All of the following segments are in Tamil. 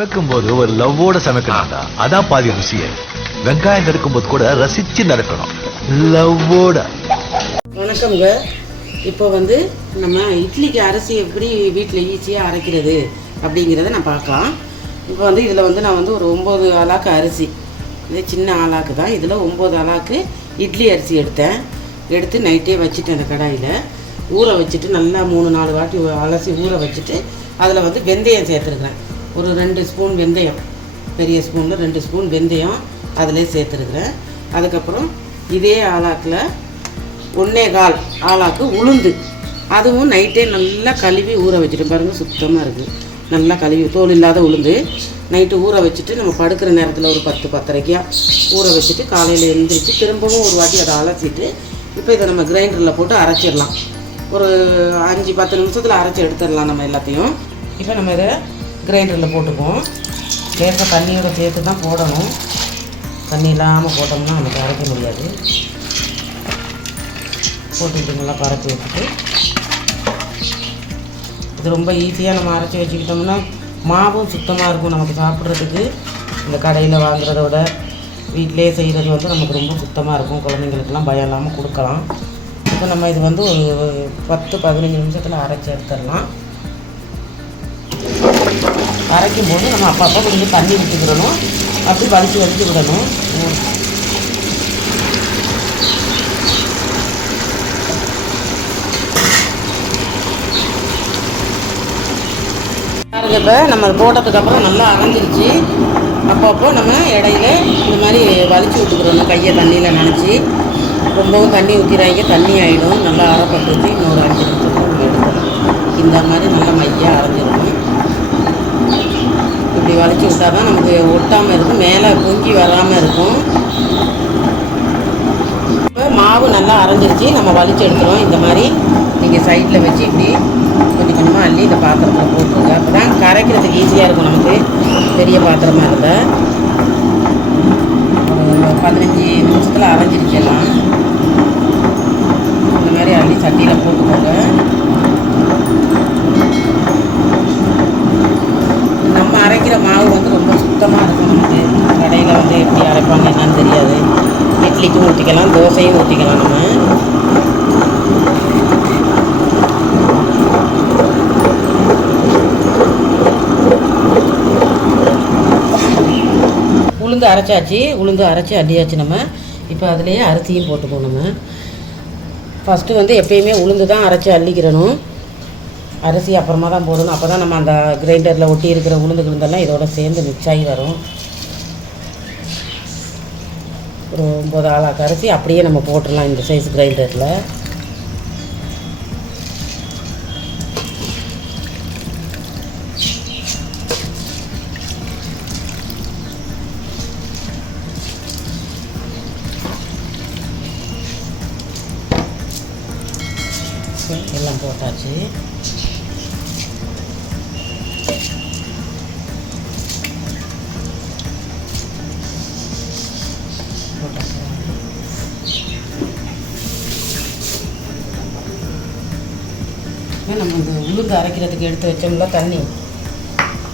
சமைக்கும் போது ஒரு லவ்வோட சமைக்கணும்டா. அதான் பாதி ருசியே. வெங்காயம் நறுக்கும் போது கூட ரசிச்சு நறுக்கணும், லவ்வோட. வணக்கம்ங்க. இப்போ நம்ம இட்லிக்கு அரிசி எப்படி வீட்டில் ஈஸியாக அரைக்கிறது அப்படிங்கிறத நான் பார்க்கலாம். இப்போ இதில் நான் ஒரு 9 ஆளாக்கு அரிசி, இது சின்ன ஆளாக்கு தான். இதில் 9 ஆளாக்கு இட்லி அரிசி எடுத்து நைட்டே வச்சுட்டேன். அந்த கடாயில் ஊற வச்சுட்டு நல்லா 3-4 வாட்டி அலசி ஊற வச்சுட்டு அதில் வெந்தயம் சேர்த்துருக்குறேன். ஒரு 2 ஸ்பூன் வெந்தயம், பெரிய ஸ்பூனில் 2 ஸ்பூன் வெந்தயம் அதிலே சேர்த்துருக்குறேன். அதுக்கப்புறம் இதே ஆளாக்கில் 1.25 ஆளாக்கு உளுந்து, அதுவும் நைட்டே நல்லா கழுவி ஊற வச்சுட்டு பாருங்கள், சுத்தமாக இருக்குது. நல்லா கழுவி தோல் இல்லாத உளுந்து நைட்டு ஊற வச்சுட்டு நம்ம படுக்கிற நேரத்தில் ஒரு 10-10:30 ஊற வச்சுட்டு காலையில் எழுந்திரிச்சு திரும்பவும் ஒரு வாட்டி அதை அலசிட்டு இப்போ இதை நம்ம கிரைண்டரில் போட்டு அரைச்சிடலாம். ஒரு 5-10 நிமிஷத்தில் அரைச்சி எடுத்துடலாம் நம்ம எல்லாத்தையும். இப்போ நம்ம இதை கிரைண்டரில் போட்டுக்குவோம். லேசாக தண்ணியோட சேர்த்து தான் போடணும். தண்ணி இல்லாமல் போட்டோம்னா நமக்கு அரைக்க முடியாது. போட்டுக்கிட்டு நல்லா பரப்பி வச்சுட்டு இது ரொம்ப ஈஸியாக நம்ம அரைச்சி வச்சுக்கிட்டோம்னா மாவும் சுத்தமாக இருக்கும். நமக்கு சாப்பிட்றதுக்கு இந்த கடையில் வாங்குறத விட வீட்டிலே செய்கிறது நமக்கு ரொம்ப சுத்தமாக இருக்கும். குழந்தைங்களுக்கெல்லாம் பயம் இல்லாமல் கொடுக்கலாம். இப்போ நம்ம இது ஒரு 10-15 நிமிஷத்தில் அரைச்சி எடுத்துடலாம். அரைக்கும் போது நம்ம அப்பப்போ கொஞ்சம் தண்ணி விட்டுக்கிடணும், அப்படி வலிச்சு விடணும். இப்போ நம்ம போட்டதுக்கப்புறம் நல்லா அரைஞ்சிருச்சு. அப்பப்போ நம்ம இடையில இந்த மாதிரி வலிச்சு விட்டுக்கிறோம். கையை தண்ணியில் நனைச்சி, ரொம்பவும் தண்ணி ஊற்றிடாங்க, தண்ணி ஆகிடும். நல்லா அரைப்பட்டு வச்சு இன்னொரு 5 நிமிஷத்துக்கு நம்ம எடுக்கணும். இந்த மாதிரி நல்லா மையாக அரைஞ்சிருக்கும். இப்படி வலிச்சு விட்டால் தான் நமக்கு ஒட்டாமல் இருக்கும், மேலே பொங்கி வராமல் இருக்கும். இப்போ மாவு நல்லா அரைஞ்சிருச்சு, நம்ம வலிச்சு எடுத்துகிறோம். இந்த மாதிரி நீங்கள் சைடில் வச்சு இப்படி கொஞ்சம் கொஞ்சமாக அள்ளி இந்த பாத்திரத்தில் போட்டுருங்க. அப்போ தான் கரைக்கிறதுக்கு ஈஸியாக இருக்கும். நமக்கு பெரிய பாத்திரமாக இருந்தால் ஒரு 15 நிமிஷத்தில் அரைஞ்சிருக்கலாம். இந்த மாதிரி அள்ளி சட்டியில் போட்டுக்கோங்க. நம்ம அரைக்கிற மாவு ரொம்ப சுத்தமாக இருக்கும். நமக்கு கடையில் எப்படி அரைப்பாங்க என்னன்னு தெரியாது. இட்லிக்கும் ஊற்றிக்கலாம், தோசையும் ஊற்றிக்கலாம். நம்ம உளுந்து அரைச்சி அள்ளியாச்சு. நம்ம இப்போ அதுலேயே அரிசியும் போட்டுக்கணும். நம்ம ஃபஸ்ட்டு எப்பயுமே உளுந்து தான் அரைச்சி அள்ளிக்கிறணும். அரிசி அப்புறமா தான் போடணும். அப்போ தான் நம்ம அந்த கிரைண்டரில் ஒட்டி இருக்கிற உளுந்து கிழந்தெல்லாம் இதோட சேர்ந்து மிக்ஸ் ஆகி வரும். ஒரு 9 ஆளாக்கு அரிசி அப்படியே நம்ம போட்டுடலாம் இந்த சைஸ் கிரைண்டரில். எல்லாம் போட்டாச்சு. நம்ம இந்த உளுந்து அரைக்கிறதுக்கு எடுத்து வச்சோம்ல தண்ணி,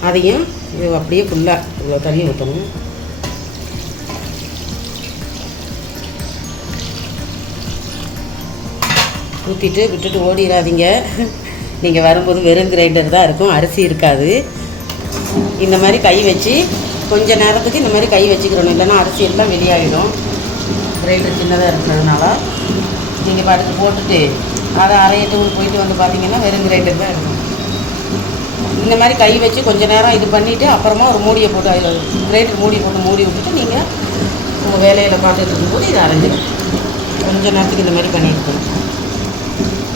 அதையும் இது அப்படியே ஃபுல்லாக இவ்வளோ தண்ணி ஊற்றணும். ஊற்றிட்டு விட்டுட்டு ஓடிடாதீங்க. நீங்கள் வரும்போது வெறும் கிரைண்டர் தான் இருக்கும், அரிசி இருக்காது. இந்த மாதிரி கை வச்சு கொஞ்ச நேரத்துக்கு இந்த மாதிரி கை வச்சுக்கிறோம், இல்லைன்னா அரிசி எல்லாம் வெளியாகிடும். கிரைண்டர் சின்னதாக இருக்கிறதுனால நீங்கள் பாட்டுக்கு போட்டுட்டு அதை அரையட்டுக்கு போயிட்டு பார்த்தீங்கன்னா வெறும் கிரைண்டர் தான் இருக்கும். இந்த மாதிரி கை வச்சு கொஞ்சம் நேரம் இது பண்ணிவிட்டு அப்புறமா ஒரு மூடியை போட்டு கிரைண்டர் மூடி போட்டு மூடி விட்டுட்டு நீங்கள் உங்கள் வேலையில் பார்த்துட்டு இருக்கும்போது இதை அரைஞ்சிடும். கொஞ்சம் நேரத்துக்கு இந்த மாதிரி பண்ணியிருக்கணும்,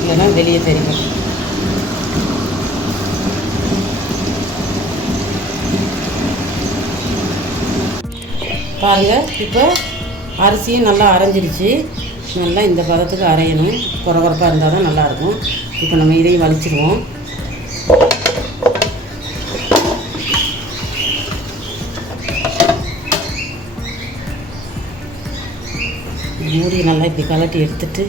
இல்லைன்னா வெளியே தெரியும். பாருங்கள், இப்போ அரிசியும் நல்லா அரைஞ்சிருச்சு. நல்லா இந்த பதத்துக்கு அரையணும், குறகுறப்பாக இருந்தால் தான் நல்லாயிருக்கும். இப்போ நம்ம இதையும் வலிச்சிடுவோம். மூடி நல்லா இப்படி கலட்டி எடுத்துட்டு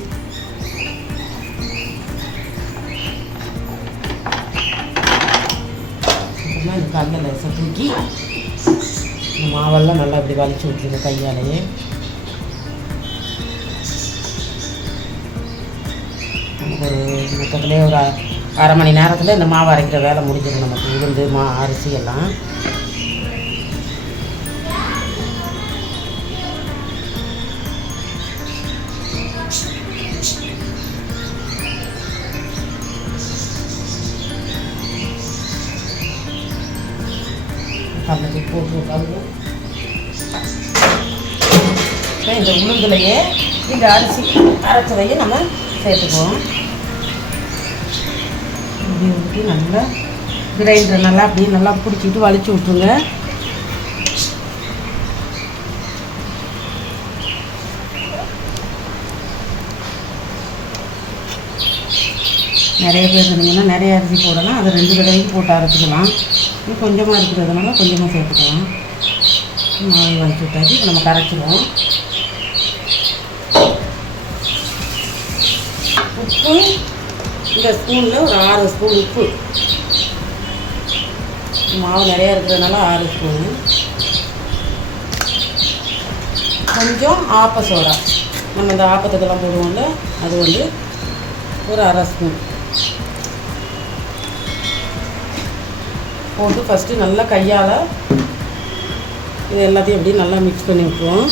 அப்புறமா இந்த கல்லில் லேசாக தூக்கி இந்த மாவெல்லாம் நல்லா இப்படி வலிச்சு விட்டுருங்க கையாலேயே. நமக்கு ஒரு மொத்தத்துலேயே ஒரு அரை மணி நேரத்தில் இந்த மாவு அரைக்கிற வேலை முடிஞ்சிடும் நமக்கு. உளுந்து அரிசி எல்லாம் கல்லுக்கு போட்டு கலந்து இந்த உளுந்துலையே இந்த அரிசி அரைச்சதையே நம்ம சேர்த்துக்குவோம். இப்படி ஊற்றி நல்லா கிரைண்டர் நல்லா அப்படியே நல்லா பிடிச்சிட்டு வலிச்சு விட்டுருங்க. நிறைய பேர் இருந்தீங்கன்னா நிறைய அரிசி போடலாம், அதை 2 தடவைக்கு போட்டு அரைச்சிக்கலாம். இது கொஞ்சமாக இருக்கிறதுனால கொஞ்சமாக சேர்த்துக்கலாம். மாவு வலிச்சு விட்டாச்சு. இப்போ நம்ம கரைச்சிடுவோம். உப்பு இந்த ஸ்பூனில் ஒரு 6 ஸ்பூன் உப்பு. மாவு நிறையா இருக்கிறதுனால 6 ஸ்பூனு. கொஞ்சம் ஆப்ப சோடா, நம்ம இந்த ஆப்பத்துக்கெல்லாம் போடுவோம்ல, அது வந்து ஒரு 1/2 ஸ்பூன் போட்டு ஃபஸ்ட்டு நல்லா கையால் இது எல்லாத்தையும் எப்படி நல்லா மிக்ஸ் பண்ணி விட்டுருவோம்.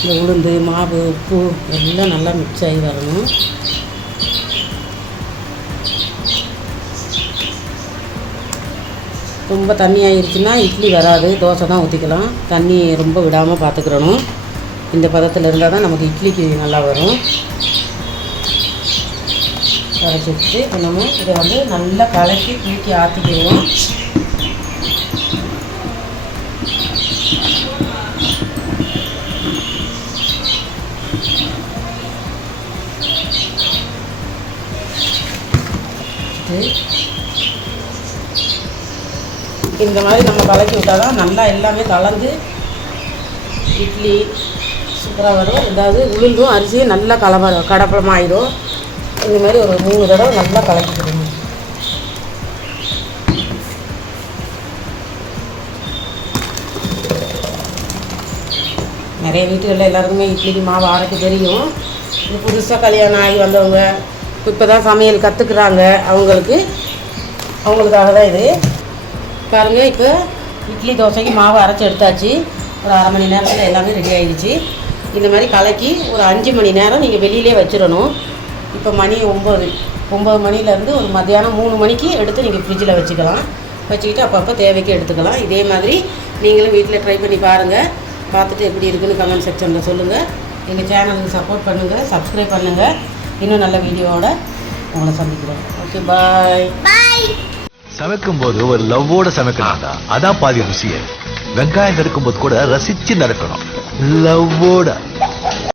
இந்த உளுந்து மாவு உப்பு எல்லாம் நல்லா மிக்ஸ் ஆகி வரணும். ரொம்ப தண்ணி ஆகிருச்சுன்னா இட்லி வராது, தோசை தான் ஊற்றிக்கலாம். தண்ணி ரொம்ப விடாமல் பார்த்துக்கிறணும். இந்த பதத்தில் இருந்தால் தான் நமக்கு இட்லிக்கு நல்லா வரும். கரைச்சி வச்சுட்டு இப்போ நம்ம இதை வந்து நல்லா கலக்கி தூக்கி ஆற்றிக்கிடுவோம். இந்த மாதிரி நம்ம கலக்கி விட்டால் தான் நல்லா எல்லாமே கலந்து இட்லி சூப்பராக வரும். அதாவது உளுந்தும் அரிசியும் நல்லா கடப்பமாயிடும். இந்த மாதிரி ஒரு 3 தடவை நல்லா கலக்கிக்கிடுங்க. நிறைய வீட்டுகளில் எல்லாருக்குமே இட்லிக்கு மாவு அரைக்க தெரியும். இது புதுசாக கல்யாணம் ஆகி வந்தவங்க இப்போ தான் சமையல் கற்றுக்குறாங்க, அவங்களுக்காக தான் இது. பாருங்கள், இப்போ இட்லி தோசைக்கு மாவு அரைச்சி எடுத்தாச்சு. ஒரு அரை மணி நேரத்தில் எல்லாமே ரெடி ஆகிடுச்சு. இந்த மாதிரி கலக்கி ஒரு 5 மணி நேரம் நீங்கள் வெளியிலே வச்சிடணும். இப்போ மணி 9 மணிலேருந்து ஒரு மத்தியானம் 3 மணிக்கு எடுத்து நீங்கள் ஃப்ரிட்ஜில் வச்சுக்கலாம். வச்சுக்கிட்டு அப்பப்போ தேவைக்கு எடுத்துக்கலாம். இதே மாதிரி நீங்களும் வீட்டில் ட்ரை பண்ணி பாருங்கள். பார்த்துட்டு எப்படி இருக்குன்னு கமெண்ட் செக்ஷனில் சொல்லுங்கள். எங்கள் சேனலுக்கு சப்போர்ட் பண்ணுங்கள், சப்ஸ்கிரைப் பண்ணுங்கள். இன்னும் நல்ல வீடியோவோட உங்களை சந்திக்கிறோம். ஓகே, பாய். சமைக்கும் போது ஒரு லவ்வோட சமைக்கணும்டா, அதான் பாதி ருசியே. வெங்காயம் நறுக்கும் போது கூட ரசிச்சு நறுக்கணும், லவ்வோட.